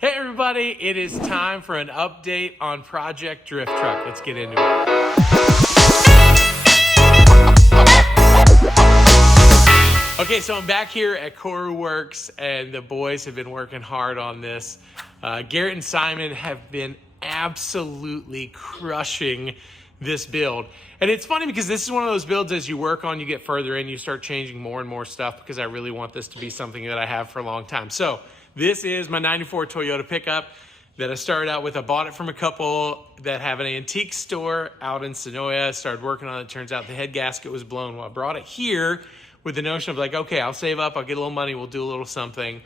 Hey everybody, it is time for an update on Project Drift Truck. Let's get into it. Okay, so I'm back here at Koruworks and the boys have been working hard on this. Garrett and Simon have been absolutely crushing this build. And it's funny because this is one of those builds as you work on, you get further in, you start changing more and more stuff because I really want this to be something that I have for a long time. So this is my 94 Toyota pickup that I started out with. I bought it from a couple that have an antique store out in Sonoya. I started working on it. Turns out the head gasket was blown. Well, I brought it here with the notion of like, okay, I'll save up, I'll get a little money, we'll do a little something.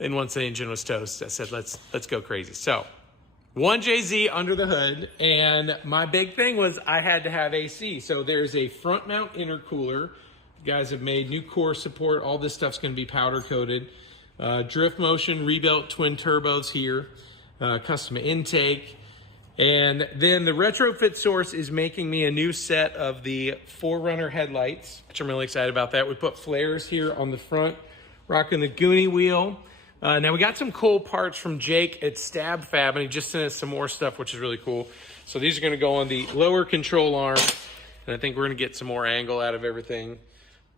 And once the engine was toast, I said, let's go crazy. So 1JZ under the hood, and my big thing was I had to have AC. So there's a front mount intercooler. You guys have made new core support. All this stuff's gonna be powder coated. Drift motion, rebuilt twin turbos here, custom intake. And then the retrofit source is making me a new set of the 4Runner headlights, which I'm really excited about that. We put flares here on the front, rocking the Goonie wheel. Now we got some cool parts from Jake at Stab Fab, and he just sent us some more stuff, which is really cool. So these are gonna go on the lower control arm, and I think we're gonna get some more angle out of everything.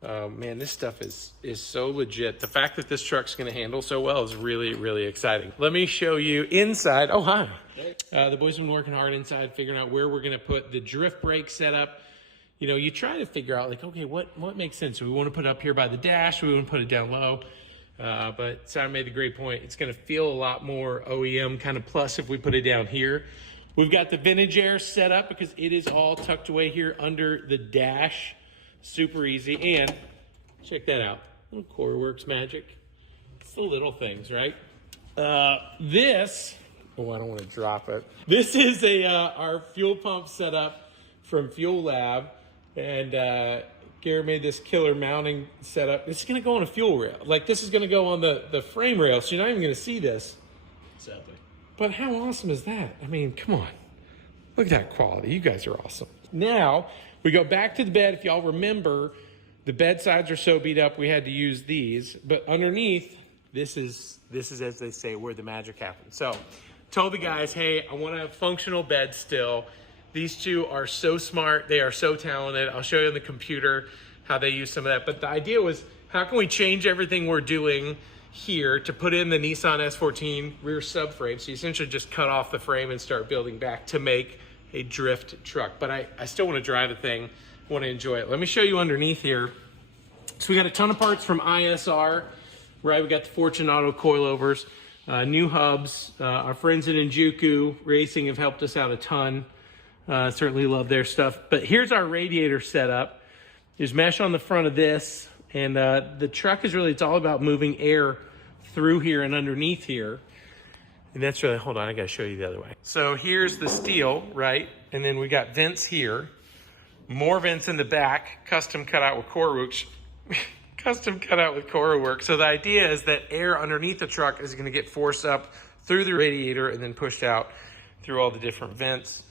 Man, this stuff is so legit. The fact that this truck's gonna handle so well is really, really exciting. Let me show you inside. Oh, hi. The boys have been working hard inside, figuring out where we're gonna put the drift brake setup. You know, you try to figure out like, okay, what makes sense? Do we wanna put it up here by the dash? Do we wanna put it down low? But Simon made the great point. It's gonna feel a lot more OEM kind of plus if we put it down here. We've got the vintage air set up because it is all tucked away here under the dash. Super easy, and check that out. Little Koruworks magic. It's the little things, right? This, oh, I don't want to drop it. This is our fuel pump setup from Fuel Lab, and Garrett made this killer mounting setup. This is gonna go on a fuel rail. Like this is gonna go on the frame rail, so you're not even gonna see this. Exactly. But how awesome is that? I mean, come on. Look at that quality. You guys are awesome. Now, we go back to the bed. If y'all remember, the bed sides are so beat up, we had to use these. But underneath, this is as they say, where the magic happens. So, told the guys, hey, I want a functional bed still. These two are so smart. They are so talented. I'll show you on the computer how they use some of that. But the idea was, how can we change everything we're doing here to put in the Nissan S14 rear subframe? So you essentially just cut off the frame and start building back to make a drift truck. But I still want to drive the thing, want to enjoy it. Let me show you underneath here. So we got a ton of parts from ISR, right? We got the Fortunato coilovers, new hubs. Our friends at Injuku Racing have helped us out a ton. Certainly love their stuff. But here's our radiator setup. There's mesh on the front of this, and the truck is really, it's all about moving air through here and underneath here. And that's really, hold on, I gotta show you the other way. So here's the steel, right? And then we got vents here, more vents in the back, custom cut out with Koruworks. Custom cut out with Koruworks. So the idea is that air underneath the truck is gonna get forced up through the radiator and then pushed out through all the different vents.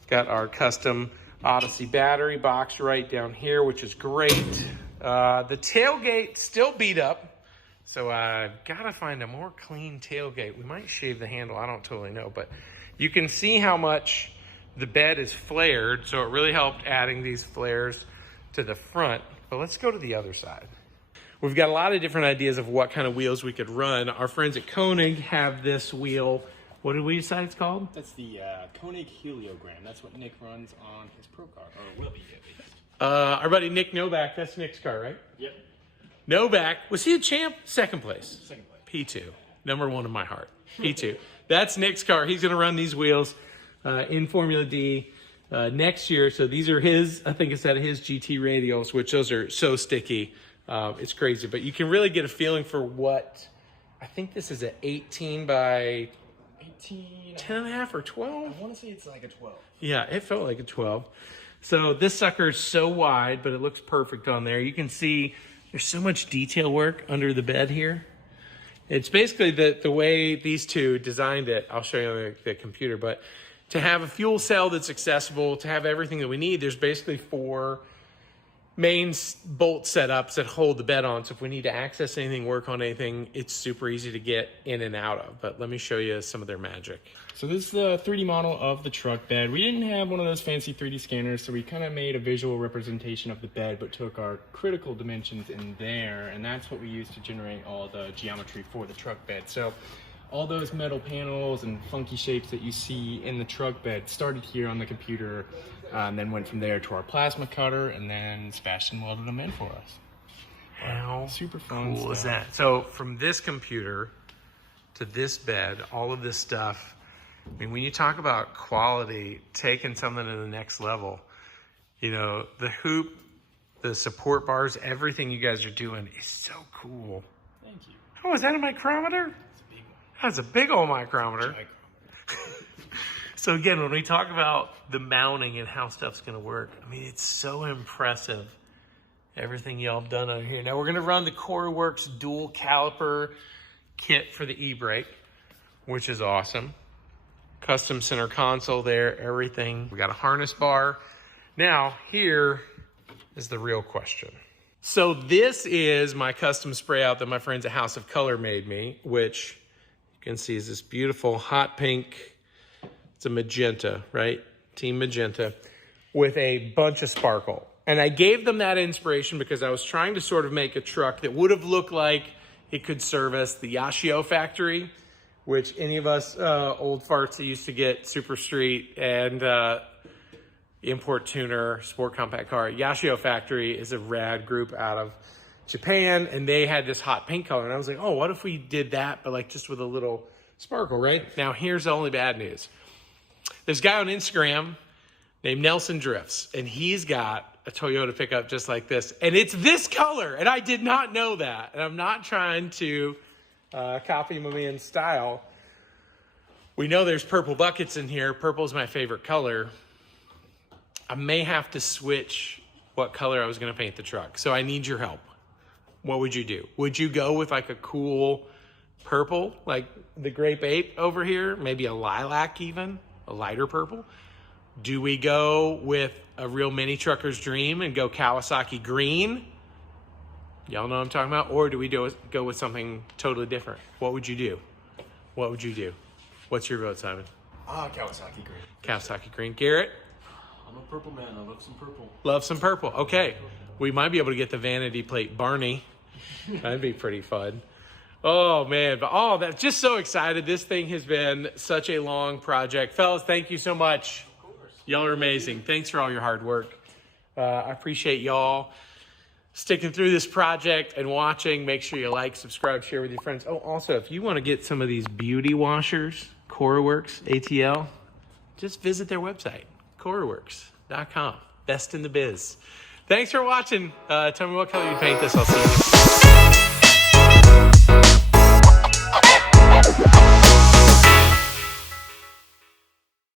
We've got our custom Odyssey battery box right down here, which is great. The tailgate still beat up. So I've got to find a more clean tailgate. We might shave the handle. I don't totally know. But you can see how much the bed is flared. So it really helped adding these flares to the front. But let's go to the other side. We've got a lot of different ideas of what kind of wheels we could run. Our friends at Koenig have this wheel. What did we decide it's called? That's the Koenig Heliogram. That's what Nick runs on his Pro car, or will be at least. Our buddy Nick Novak. That's Nick's car, right? Yep. Novak, was he a champ? Second place. Second place. P2, number one in my heart. P2. That's Nick's car. He's gonna run these wheels in Formula D next year. So these are his, I think it's out of his GT radials, which those are so sticky. It's crazy, but you can really get a feeling for what, I think this is an 18 by 10 and a half or 12. I want to say it's like a 12. Yeah, it felt like a 12. So this sucker is so wide, but it looks perfect on there. You can see there's so much detail work under the bed here. It's basically the way these two designed it. I'll show you on the computer, but to have a fuel cell that's accessible, to have everything that we need, there's basically four main bolt setups that hold the bed on. So if we need to access anything, work on anything, it's super easy to get in and out of. But let me show you some of their magic. So this is the 3D model of the truck bed. We didn't have one of those fancy 3D scanners, so we kind of made a visual representation of the bed, but took our critical dimensions in there, and that's what we used to generate all the geometry for the truck bed. So all those metal panels and funky shapes that you see in the truck bed started here on the computer, then went from there to our plasma cutter, and then Sebastian welded them in for us. How super fun cool stuff. is that? So from this computer to this bed, all of this stuff, I mean, when you talk about quality, taking something to the next level, you know, the hoop, the support bars, everything you guys are doing is so cool. Thank you. Oh, is that a micrometer? It's a big one. That's a big old micrometer. So again, when we talk about the mounting and how stuff's gonna work, I mean, it's so impressive, everything y'all have done on here. Now we're gonna run the Koruworks dual caliper kit for the e-brake, which is awesome. Custom center console there, everything. We got a harness bar. Now, here is the real question. So this is my custom spray out that my friends at House of Color made me, which you can see is this beautiful hot pink. It's a magenta, right? Team magenta with a bunch of sparkle. And I gave them that inspiration because I was trying to sort of make a truck that would have looked like it could service the Yashio Factory, which any of us old farts that used to get Super Street and import tuner, sport compact car. Yashio Factory is a rad group out of Japan, and they had this hot pink color. And I was like, oh, what if we did that, but like just with a little sparkle, right? Now, here's the only bad news. There's a guy on Instagram named Nelson Drifts, and he's got a Toyota pickup just like this. And it's this color, and I did not know that. And I'm not trying to copy my man's style. We know there's purple buckets in here. Purple is my favorite color. I may have to switch what color I was going to paint the truck. So I need your help. What would you do? Would you go with like a cool purple, like the Grape Ape over here? Maybe a lilac even, a lighter purple? Do we go with a real mini trucker's dream and go Kawasaki green? Y'all know what I'm talking about? Or do we go with something totally different? What would you do? What would you do? What's your vote, Simon? Kawasaki green. Kawasaki green. Garrett? I'm a purple man. I love some purple. Love some purple. Okay. We might be able to get the vanity plate Barney. That'd be pretty fun. Oh, man. But that's just so excited. This thing has been such a long project. Fellas, thank you so much. Of course. Y'all are amazing. Thanks for all your hard work. I appreciate y'all sticking through this project and watching. Make sure you like, subscribe, share with your friends. Oh, also, if you want to get some of these beauty washers, Koruworks, ATL, just visit their website, Koruworks.com. Best in the biz. Thanks for watching. Tell me what color you paint this. I'll see you.